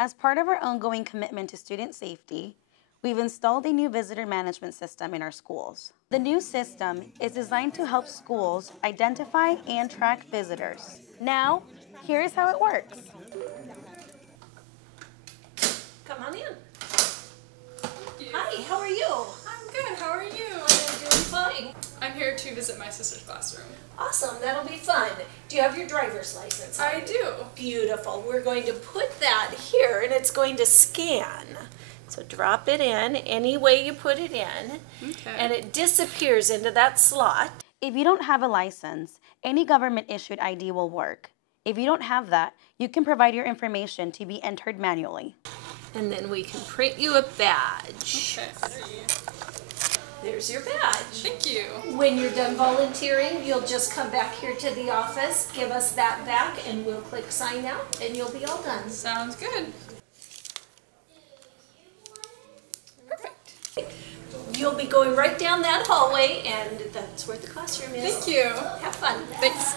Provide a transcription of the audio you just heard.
As part of our ongoing commitment to student safety, we've installed a new visitor management system in our schools. The new system is designed to help schools identify and track visitors. Now, here's how it works. Come on in. Hi, how are you? I'm good, how are you? I'm doing fine. I'm here to visit my sister's classroom. Awesome, that'll be fun. Do you have your driver's license? I do. Beautiful. We're going to put that here and it's going to scan. So drop it in any way you put it in, Okay. and it disappears into that slot. If you don't have a license, any government-issued ID will work. If you don't have that, you can provide your information to be entered manually. And then we can print you a badge. Okay. There's your badge. Thank you. When you're done volunteering, you'll just come back here to the office, give us that back, and we'll click sign out, and you'll be all done. Sounds good. Perfect. You'll be going right down that hallway, and that's where the classroom is. Thank you. Have fun. Thanks.